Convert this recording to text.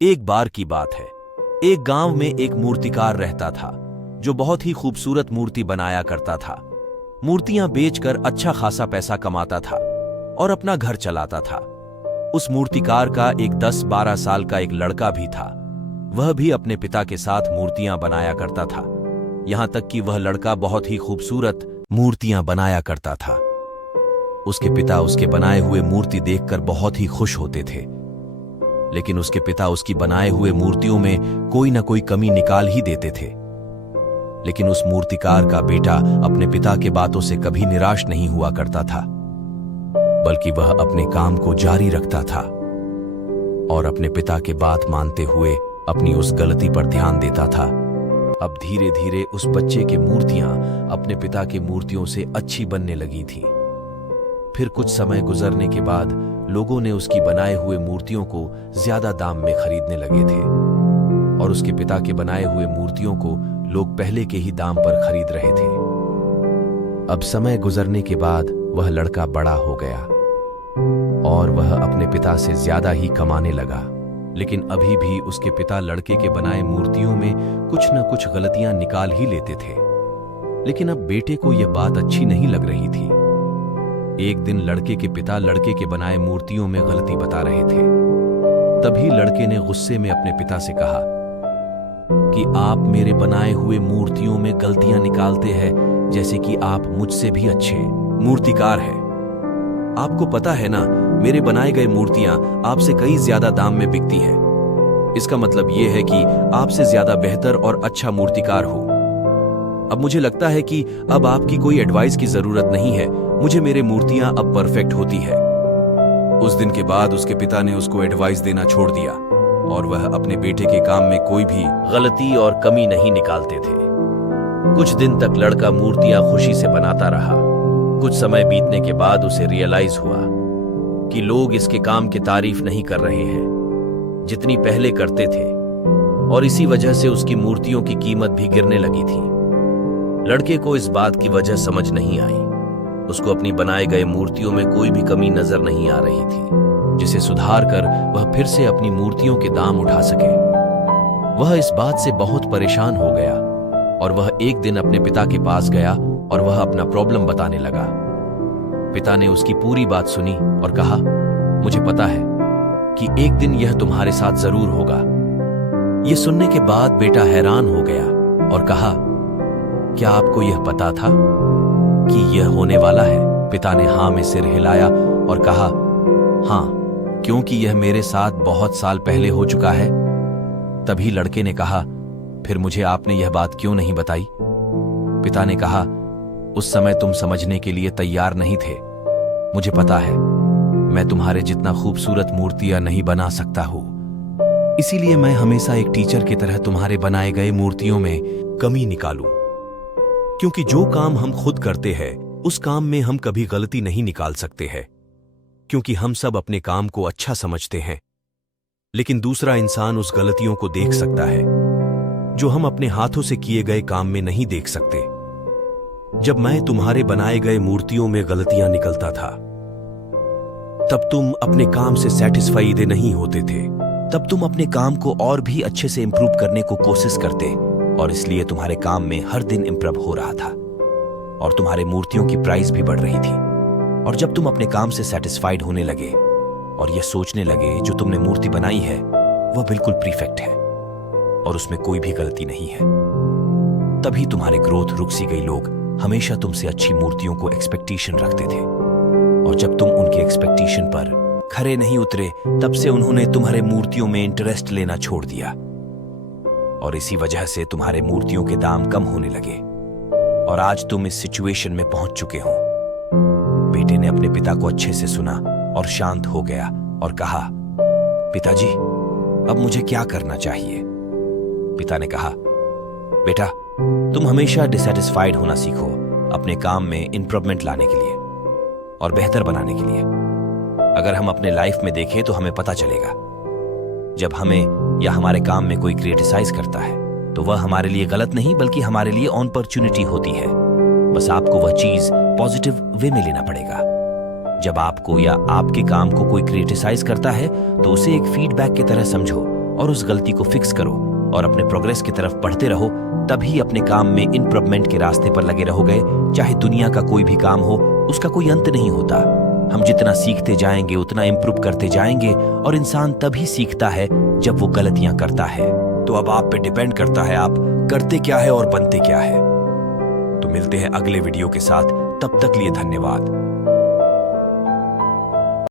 एक बार की बात है। एक गांव में एक मूर्तिकार रहता था जो बहुत ही खूबसूरत मूर्ति बनाया करता था। मूर्तियां बेचकर अच्छा खासा पैसा कमाता था और अपना घर चलाता था। उस मूर्तिकार का एक 10-12 साल का एक लड़का भी था। वह भी अपने पिता के साथ मूर्तियां बनाया करता था। यहां तक कि वह लड़का बहुत ही खूबसूरत मूर्तियां बनाया करता था। उसके पिता उसके बनाए हुए मूर्ति देखकर बहुत ही खुश होते थे, लेकिन उसके पिता उसकी बनाए हुए मूर्तियों में कोई ना कोई कमी निकाल ही देते थे। लेकिन उस मूर्तिकार का बेटा अपने पिता के बातों से कभी निराश नहीं हुआ करता था, बल्कि वह अपने काम को जारी रखता था और अपने पिता के बात मानते हुए अपनी उस गलती पर ध्यान देता था। अब धीरे धीरे उस बच्चे की मूर्तियां अपने पिता की मूर्तियों से अच्छी बनने लगी थीं। फिर कुछ समय गुजरने के बाद लोगों ने उसकी बनाए हुए मूर्तियों को ज्यादा दाम में खरीदने लगे थे और उसके पिता के बनाए हुए मूर्तियों को लोग पहले के ही दाम पर खरीद रहे थे। अब समय गुजरने के बाद वह लड़का बड़ा हो गया और वह अपने पिता से ज्यादा ही कमाने लगा, लेकिन अभी भी उसके पिता लड़के के बनाए मूर्तियों में कुछ न कुछ गलतियां निकाल ही लेते थे। लेकिन अब बेटे को यह बात अच्छी नहीं लग रही थी। एक दिन लड़के के पिता लड़के के बनाए मूर्तियों में गलती बता रहे थे। तभी लड़के ने गुस्से में अपने पिता से कहा कि आप मेरे बनाए हुए मूर्तियों में गलतियां निकालते हैं जैसे कि आप मुझसे भी अच्छे मूर्तिकार हैं। आपको पता है ना, मेरे बनाए गए मूर्तियां आपसे कई ज्यादा दाम में बिकती हैं। इसका मतलब यह है कि आपसे ज्यादा बेहतर और अच्छा मूर्तिकार हो। अब मुझे लगता है कि अब आपकी कोई एडवाइस की जरूरत नहीं है। मुझे मेरे मूर्तियां अब परफेक्ट होती है। उस दिन के बाद उसके पिता ने उसको एडवाइस देना छोड़ दिया और वह अपने बेटे के काम में कोई भी गलती और कमी नहीं निकालते थे। कुछ दिन तक लड़का मूर्तियां खुशी से बनाता रहा। कुछ समय बीतने के बाद उसे रियलाइज हुआ कि लोग इसके काम की तारीफ नहीं कर रहे हैं जितनी पहले करते थे, और इसी वजह से उसकी मूर्तियों की कीमत भी गिरने लगी थी। लड़के को इस बात की वजह समझ नहीं आई। उसको अपनी बनाए गए मूर्तियों में कोई भी कमी नजर नहीं आ रही थी जिसे सुधार कर वह फिर से अपनी मूर्तियों के दाम उठा सके। वह इस बात से बहुत परेशान हो गया और वह एक दिन अपने पिता के पास गया और वह अपना प्रॉब्लम बताने लगा। पिता ने उसकी पूरी बात सुनी और कहा, मुझे पता है कि एक दिन यह तुम्हारे साथ जरूर होगा। यह सुनने के बाद बेटा हैरान हो गया और कहा, क्या आपको यह पता था कि यह होने वाला है? पिता ने हाँ में सिर हिलाया और कहा, हाँ, क्योंकि यह मेरे साथ बहुत साल पहले हो चुका है। तभी लड़के ने कहा, फिर मुझे आपने यह बात क्यों नहीं बताई? पिता ने कहा, उस समय तुम समझने के लिए तैयार नहीं थे। मुझे पता है मैं तुम्हारे जितना खूबसूरत मूर्तियां नहीं बना सकता हूं, इसीलिए मैं हमेशा एक टीचर की तरह तुम्हारे बनाए गए मूर्तियों में कमी निकालूं। क्योंकि जो काम हम खुद करते हैं उस काम में हम कभी गलती नहीं निकाल सकते हैं, क्योंकि हम सब अपने काम को अच्छा समझते हैं। लेकिन दूसरा इंसान उस गलतियों को देख सकता है जो हम अपने हाथों से किए गए काम में नहीं देख सकते। जब मैं तुम्हारे बनाए गए मूर्तियों में गलतियां निकलता था तब तुम अपने काम से सैटिस्फाइड नहीं होते थे। तब तुम अपने काम को और भी अच्छे से इंप्रूव करने को कोशिश करते और इसलिए तुम्हारे काम में हर दिन इंप्रूव हो रहा था और तुम्हारे मूर्तियों की प्राइस भी बढ़ रही थी। और जब तुम अपने काम से सैटिस्फाइड होने लगे और यह सोचने लगे जो तुमने मूर्ति बनाई है वह बिल्कुल परफेक्ट है और उसमें कोई भी गलती नहीं है, तभी तुम्हारी ग्रोथ रुक सी गई। लोग हमेशा तुमसे अच्छी मूर्तियों को एक्सपेक्टेशन रखते थे और जब तुम उनके एक्सपेक्टेशन पर खरे नहीं उतरे तब से उन्होंने तुम्हारे मूर्तियों में इंटरेस्ट लेना छोड़ दिया और इसी वजह से तुम्हारे मूर्तियों के दाम कम होने लगे और आज तुम इस सिचुएशन में पहुंच चुके हो। बेटे ने अपने पिता को अच्छे से सुना और शांत हो गया और कहा, पिताजी, अब मुझे क्या करना चाहिए? पिता ने कहा, बेटा, तुम हमेशा डिसैटिस्फाइड होना सीखो अपने काम में इंप्रूवमेंट लाने के लिए और बेहतर बनाने के लिए। अगर हम अपने लाइफ में देखें तो हमें पता चलेगा जब हमें या हमारे काम में कोई क्रिटिसाइज करता है तो वह हमारे लिए गलत नहीं बल्कि हमारे लिए अपॉर्चुनिटी होती है। बस आपको वह चीज पॉजिटिव वे में लेना पड़ेगा। जब आपको या आपके काम को कोई क्रिटिसाइज करता है तो उसे एक फीडबैक की तरह समझो और उस गलती को फिक्स करो और अपने प्रोग्रेस की तरफ बढ़ते रहो, तभी अपने काम में इंप्रूवमेंट के रास्ते पर लगे रहोगे। चाहे दुनिया का कोई भी काम हो, उसका कोई अंत नहीं होता। हम जितना सीखते जाएंगे उतना इंप्रूव करते जाएंगे, और इंसान तभी सीखता है जब वो गलतियां करता है। तो अब आप पे डिपेंड करता है आप करते क्या है और बनते क्या है। तो मिलते हैं अगले वीडियो के साथ, तब तक लिए धन्यवाद।